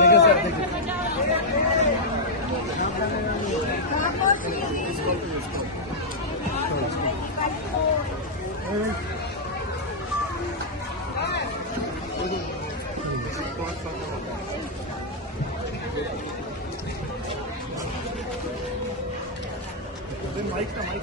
देखो सर देखो mic mic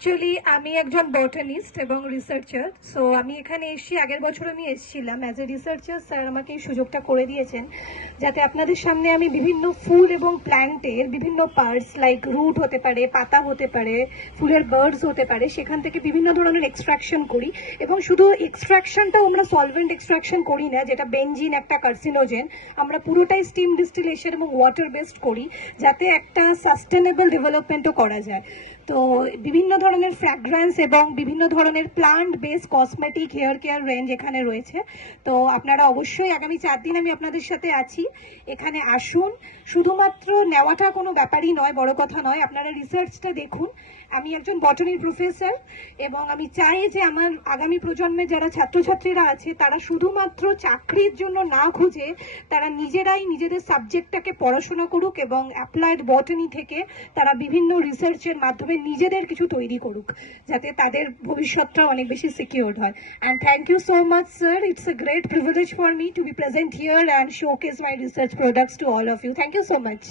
actually আমি একজন বটানিস্ট এবং রিসার্চার সো আমি এখানে এসেছি আগের বছর আমি এসেছিলাম। অ্যাজ এ রিসার্চার স্যার আমাকে এই সুযোগটা করে দিয়েছেন যাতে আপনাদের সামনে আমি বিভিন্ন ফুল এবং প্ল্যান্টের বিভিন্ন পার্টস লাইক রুট হতে পারে, পাতা হতে পারে, ফুলের বার্ডস হতে পারে, সেখান থেকে বিভিন্ন ধরনের এক্সট্রাকশন করি। এবং শুধু এক্সট্রাকশনটাও আমরা সলভেন্ট এক্সট্রাকশন করি না, যেটা বেঞ্জিন একটা কার্সিনোজেন আমরা পুরোটাই স্টিম ডিস্টিলেশন এবং ওয়াটার বেসড করি যাতে একটা সাস্টেনেবল ডেভেলপমেন্টও করা যায়। তো বিভিন্ন ধরনের ফ্র্যাগ্রেন্স এবং বিভিন্ন ধরনের plant base cosmetic hair care range এখানে রয়েছে। তো আপনারা অবশ্যই আগামী চার দিন আমি আপনাদের সাথে আছি। এখানে আসুন। শুধুমাত্র নেওয়াটা কোনো ব্যাপারই নয়, বড় কথা নয়। আপনারা রিসার্চটা দেখুন। আমি একজন বটনির প্রফেসর এবং আমি চাই যে আমার আগামী প্রজন্মে যারা ছাত্রছাত্রীরা আছে, তারা শুধুমাত্র চাকরির জন্য না খুঁজে তারা নিজেরাই নিজেদের সাবজেক্টটাকে পড়াশোনা করুক এবং অ্যাপ্লাইড বটনি থেকে তারা বিভিন্ন রিসার্চের মাধ্যমে নিজেদের কিছু তৈরি করুক যাতে তাদের ভবিষ্যৎটা অনেক বেশি সিকিউরড হয় and thank you so much sir it's a great privilege for me to be present here and showcase my research products to all of you thank you so much